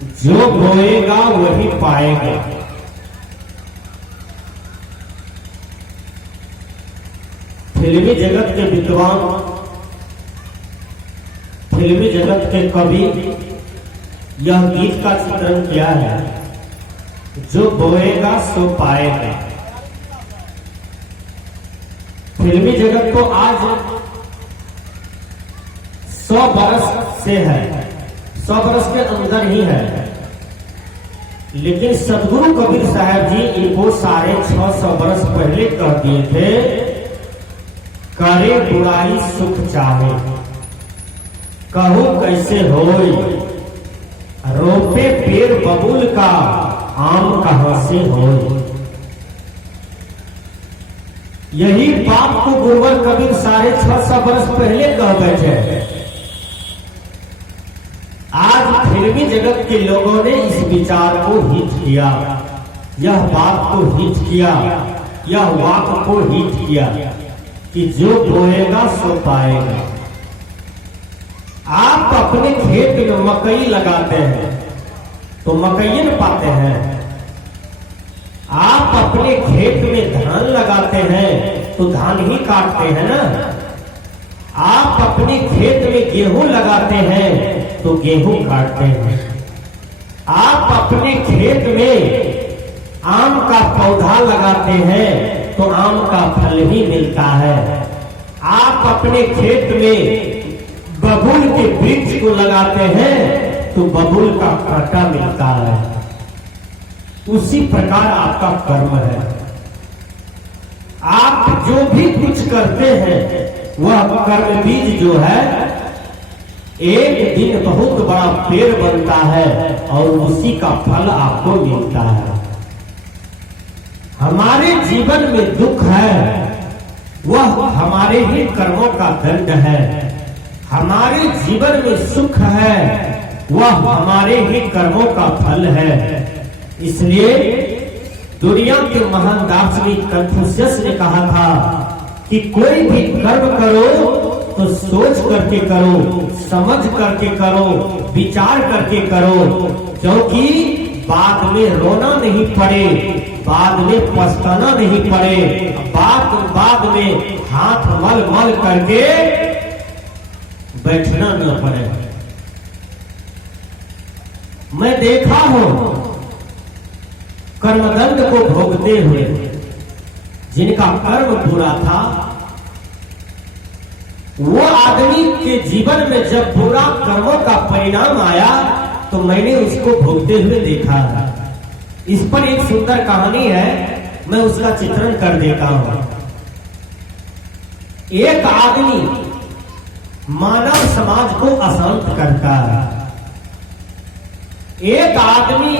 जो बोएगा वही पाएगा। फिल्मी जगत के विद्वान, फिल्मी जगत के कवि यह गीत का चित्रण किया है, जो बोएगा सो पाएगा। फिल्मी जगत को आज 100 बरस से है, 100 बरस के अंदर ही है, लेकिन सदगुरु कबीर साहब जी इनको 650 बरस पहले कह दिए थे, करे बुराई सुख चाहे, कहूं कैसे होई, रोपे पेड़ बबूल का, आम कहां से होई। यही बात को गुरुवर कबीर 650 बरस पहले कह बैठे। आज फिल्मी जगत के लोगों ने इस विचार को हिट किया, यह बात को हिट किया, यह वाक्य को हिट किया कि जो बोएगा सो पाएगा। आप अपने खेत में मकई लगाते हैं तो मकई न पाते हैं, आप अपने खेत में धान लगाते हैं तो धान ही काटते हैं ना। आप अपने खेत में गेहूं लगाते हैं तो गेहूं काटते हैं। आप अपने खेत में आम का पौधा लगाते हैं तो आम का फल ही मिलता है। आप अपने खेत में बबूल के वृक्ष को लगाते हैं तो बबूल का कांटा मिलता है। उसी प्रकार आपका कर्म है। आप जो भी कुछ करते हैं वह कर्म बीज जो है एक दिन बहुत बड़ा पेड़ बनता है और उसी का फल आपको मिलता है। हमारे जीवन में दुख है वह हमारे ही कर्मों का दंड है। हमारे जीवन में सुख है वह हमारे ही कर्मों का फल है। इसलिए दुनिया के महान दार्शनिक कन्फ्यूशियस ने कहा था कि कोई भी कर्म करो तो सोच करके करो, समझ करके करो, विचार करके करो, क्योंकि बाद में रोना नहीं पड़े, बाद में पछताना नहीं पड़े, बाद में हाथ मल मल करके बैठना न पड़े। मैं देखा हूं कर्मदंड को भोगते हुए जिनका कर्म बुरा था, वो आदमी के जीवन में जब बुरा कर्मों का परिणाम आया तो मैंने उसको भोगते हुए देखा। इस पर एक सुंदर कहानी है, मैं उसका चित्रण कर देता हूं। एक आदमी मानव समाज को अशांत करता है। एक आदमी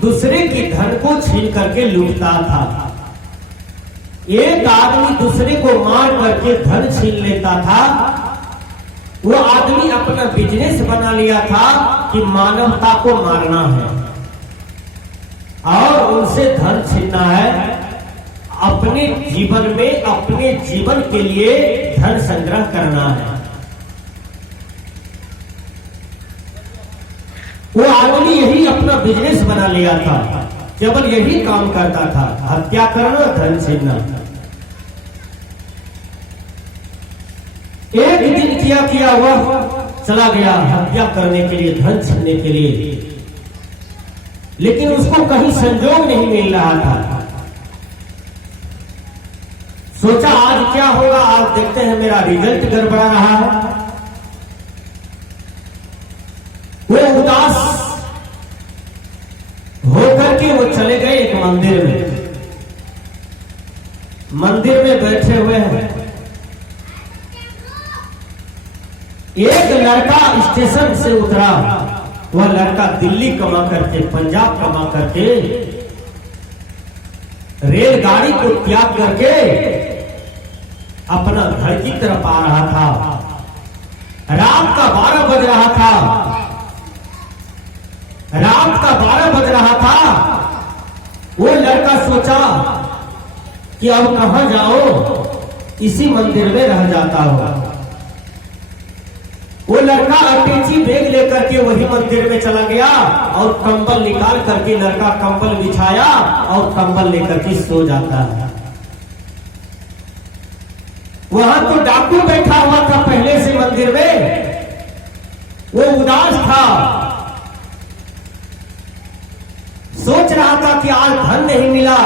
दूसरे की धन को छीन करके लूटता था। एक आदमी दूसरे को मार करके धन छीन लेता था। वो आदमी अपना बिजनेस बना लिया था कि मानवता को मारना है और उनसे धन छीनना है। अपने जीवन में, अपने जीवन के लिए धन संग्रह करना है। वो आदमी यही अपना बिजनेस बना लिया था, केवल यही काम करता था, हत्या करना, धन छीनना। एक दिन क्या किया, वह चला गया हत्या करने के लिए, धन छीनने के लिए, लेकिन उसको कहीं संजोग नहीं मिल रहा था। सोचा आज क्या होगा, आज देखते हैं मेरा रिजल्ट गड़बड़ा रहा है। वो उदास होकर के वो चले गए एक मंदिर में। मंदिर में बैठे हुए हैं। एक लड़का स्टेशन से उतरा। वह लड़का दिल्ली कमा करके, पंजाब कमा करके, रेलगाड़ी को त्याग करके अपना घर की तरफ आ रहा था। रात का 12 बज रहा था। रात का 12 बज रहा था। वो लड़का सोचा कि अब कहां जाओ, इसी मंदिर में रह जाता होगा। वो लड़का अटैची बैग लेकर के वही मंदिर में चला गया और कंबल निकाल करके लड़का कंबल बिछाया और कंबल लेकर के सो जाता है। वहां तो डाकू बैठा हुआ था पहले से मंदिर में, वो उदास था, सोच रहा था कि आज धन नहीं मिला,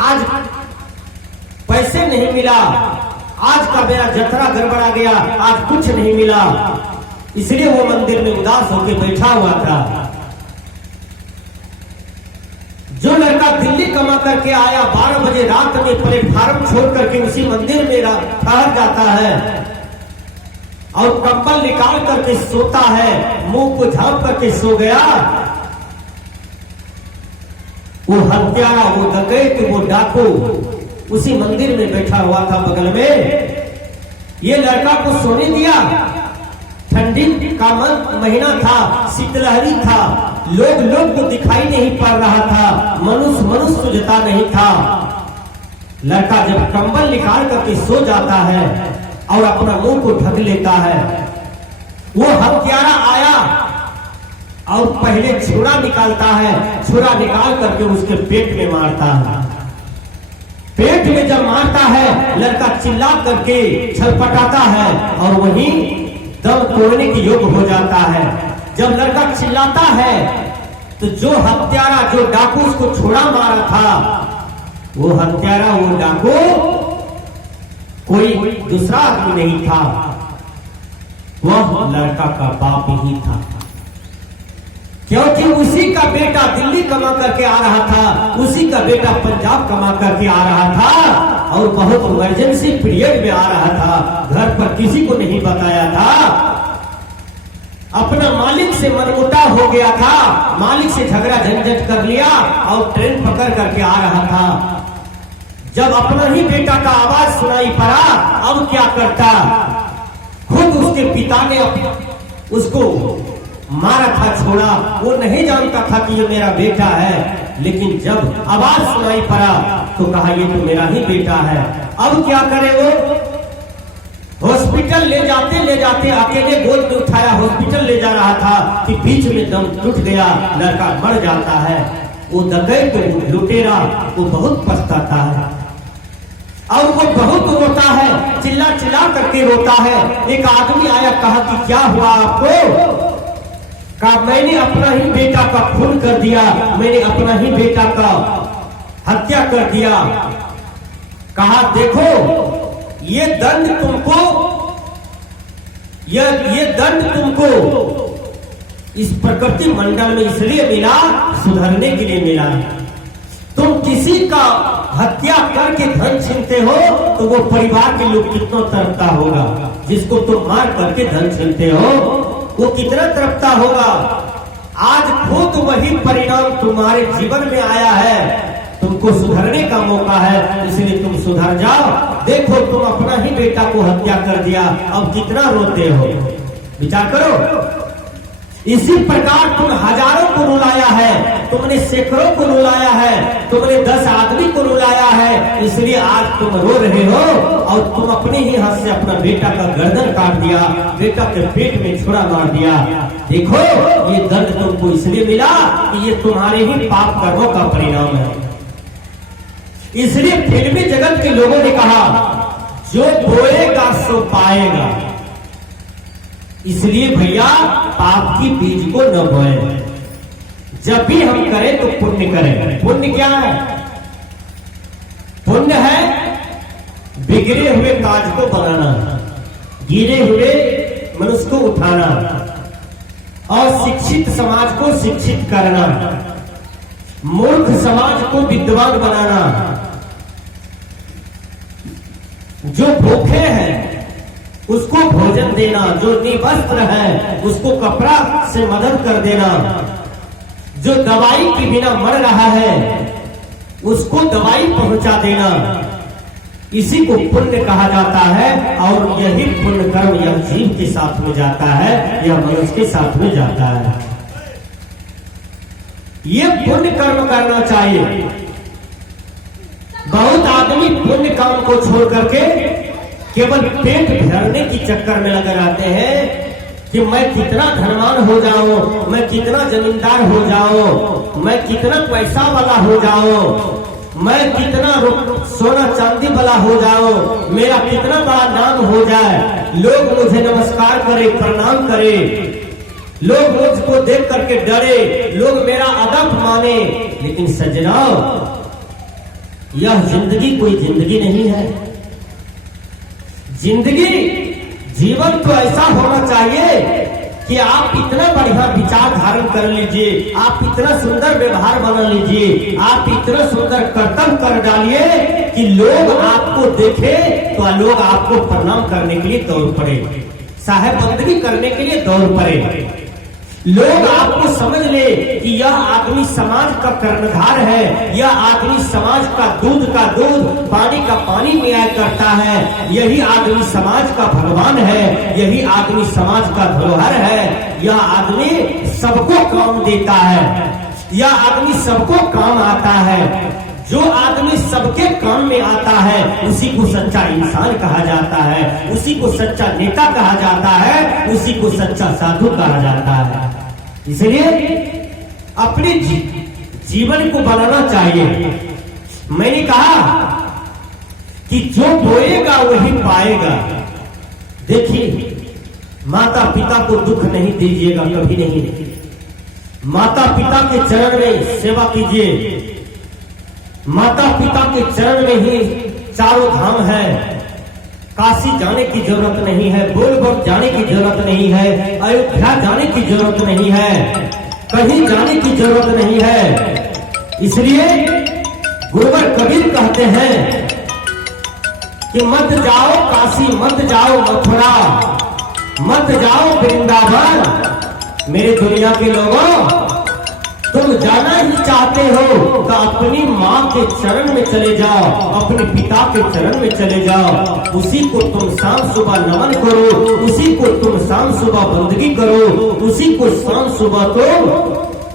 आज पैसे नहीं मिला, आज का मेरा जतरा गड़बड़ा गया, आज कुछ नहीं मिला, इसलिए वो मंदिर में उदास होकर बैठा हुआ था। जो लड़का दिल्ली कमा करके आया 12 बजे रात में प्लेटफार्म छोड़ करके उसी मंदिर में ठहर जाता है और कंबल निकाल करके सोता है, मुंह को झांप करके सो गया, वो हत्यारा, वो डकैत, वो डाकू उसी मंदिर में बैठा हुआ था बगल में। ये लड़का को सोने दिया, ठंडी का महीना था, शीतलहरी था, लोग को दिखाई नहीं पड़ रहा था, मनुष्य सुझता नहीं था। लड़का जब कंबल निकाल करके सो जाता है और अपना मुंह को ढक लेता है, वो हत्यारा आया और पहले छुरा निकालता है, छुरा निकाल करके उसके पेट में मारता है। पेट में जब मारता है लड़का चिल्ला करके छलपटाता है और वहीं दम तोड़ने की योग हो जाता है। जब लड़का चिल्लाता है तो जो हत्यारा, जो डाकू उसको छुरा मारा था, वो हत्यारा, वो डाकू कोई दूसरा आदमी नहीं था, वह लड़का का बाप ही था, क्योंकि उसी का बेटा दिल्ली कमा करके आ रहा था, उसी का बेटा पंजाब कमा करके आ रहा था और बहुत इमरजेंसी पीरियड में आ रहा था, घर पर किसी को नहीं बताया था, अपना मालिक से मनमुटाव हो गया था, मालिक से झगड़ा झंझट कर लिया और ट्रेन पकड़ करके आ रहा था। जब अपना ही बेटा का आवाज सुनाई पड़ा, अब क्या करता, खुद उसके पिता ने उसको मारा था, छोड़ा, वो नहीं जानता था कि ये मेरा बेटा है, लेकिन जब आवाज सुनाई पड़ा तो कहा ये तो मेरा ही बेटा है। अब क्या करे, वो हॉस्पिटल ले जाते अकेले गोद में उठाया, हॉस्पिटल ले जा रहा था कि बीच में दम टूट गया, लड़का मर जाता है। वो डकैत, लुटेरा, वो बहुत पछताता है और वो बहुत रोता है, चिल्ला चिल्ला करके रोता है। एक आदमी आया, कहा कि क्या हुआ आपको? कहा मैंने अपना ही बेटा का खून कर दिया, मैंने अपना ही बेटा का हत्या कर दिया। कहा देखो ये दंड तुमको, ये दंड तुमको इस प्रकृति मंडल में इसलिए मिला, सुधरने के लिए मिला। तुम किसी का हत्या करके धन छीनते हो तो वो परिवार के लोग कितना तड़पता होगा, जिसको तुम मार करके धन छीनते हो वो कितना तड़पता होगा। आज खुद वही परिणाम तुम्हारे जीवन में आया है, तुमको सुधरने का मौका है, इसलिए तुम सुधर जाओ। देखो तुम अपना ही बेटा को हत्या कर दिया, अब कितना रोते हो, विचार करो। इसी प्रकार तुम हजारों को रुलाया है, तुमने सैकड़ों को रुलाया है, तुमने 10 आदमी को रुलाया है, इसलिए आज तुम रो रहे हो और तुम अपने ही हाथ से अपना बेटा का गर्दन काट दिया, बेटा के पेट में छुरा मार दिया। देखो ये दंड तुमको इसलिए मिला कि ये तुम्हारे ही पाप कर्मों का परिणाम है। इसलिए फिल्मी जगत के लोगों ने कहा जो बोएगा सो पाएगा। इसलिए भैया पाप की बीज को न बोए, जब भी हम करें तो पुण्य करें। पुण्य क्या है? पुण्य है बिगड़े हुए काज को बनाना, गिरे हुए मनुष्य को उठाना और शिक्षित समाज को शिक्षित करना, मूर्ख समाज को विद्वान बनाना, जो भूखे हैं उसको भोजन देना, जो निवस्त्र है उसको कपड़ा से मदद कर देना, जो दवाई के बिना मर रहा है उसको दवाई पहुंचा देना, इसी को पुण्य कहा जाता है। और यही पुण्य कर्म यह जीव के साथ में जाता है, यह मनुष्य के साथ में जाता है। ये पुण्य कर्म करना चाहिए। बहुत आदमी पुण्य काम को छोड़ करके केवल पेट भरने की चक्कर में लगे रहते हैं, कि मैं कितना धनवान हो जाऊं, मैं कितना जमींदार हो जाऊं, मैं कितना पैसा वाला हो जाऊं, मैं कितना सोना चांदी वाला हो जाऊं, मेरा कितना बड़ा नाम हो जाए, लोग मुझे नमस्कार करे, प्रणाम करे, लोग मुझको देख करके डरे, लोग मेरा अदब माने। लेकिन सज्जनों, यह जिंदगी कोई जिंदगी नहीं है। जिंदगी, जीवन तो ऐसा होना चाहिए कि आप इतना बढ़िया विचार धारण कर लीजिए, आप इतना सुंदर व्यवहार बना लीजिए, आप इतना सुंदर कर्तव्य कर डालिए कि लोग आपको देखे तो लोग आपको प्रणाम करने के लिए दौड़ पड़े, साहेबंदगी करने के लिए दौड़ पड़े, लोग आपको समझ ले कि यह आदमी समाज का कर्णधार है, यह आदमी समाज का दूध, पानी का पानी न्याय करता है, यही आदमी समाज का भगवान है, यही आदमी समाज का धरोहर है, यह आदमी सबको काम देता है, यह आदमी सबको काम आता है। जो आदमी सबके काम में आता है उसी को सच्चा इंसान कहा जाता है, उसी को सच्चा नेता कहा जाता है, उसी को सच्चा साधु कहा जाता है। इसलिए अपने जीवन को बनाना चाहिए। मैंने कहा कि जो बोएगा वही पाएगा। देखिए, माता पिता को दुख नहीं दीजिएगा, कभी नहीं। माता पिता के चरण में सेवा कीजिए। माता पिता के चरण में ही चारों धाम है। काशी जाने की जरूरत नहीं है, बोलबम जाने की जरूरत नहीं है, अयोध्या जाने की जरूरत नहीं है, कहीं जाने की जरूरत नहीं है। इसलिए गुरुवर कबीर कहते हैं कि मत जाओ काशी, मत जाओ मथुरा, मत जाओ वृंदावन। मेरे दुनिया के लोगों, तुम जाना ही चाहते हो तो अपनी माँ के चरण में चले जाओ, अपने पिता के चरण में चले जाओ, उसी को तुम शाम सुबह नमन करो, उसी को तुम शाम सुबह बंदगी करो, उसी को शाम सुबह तुम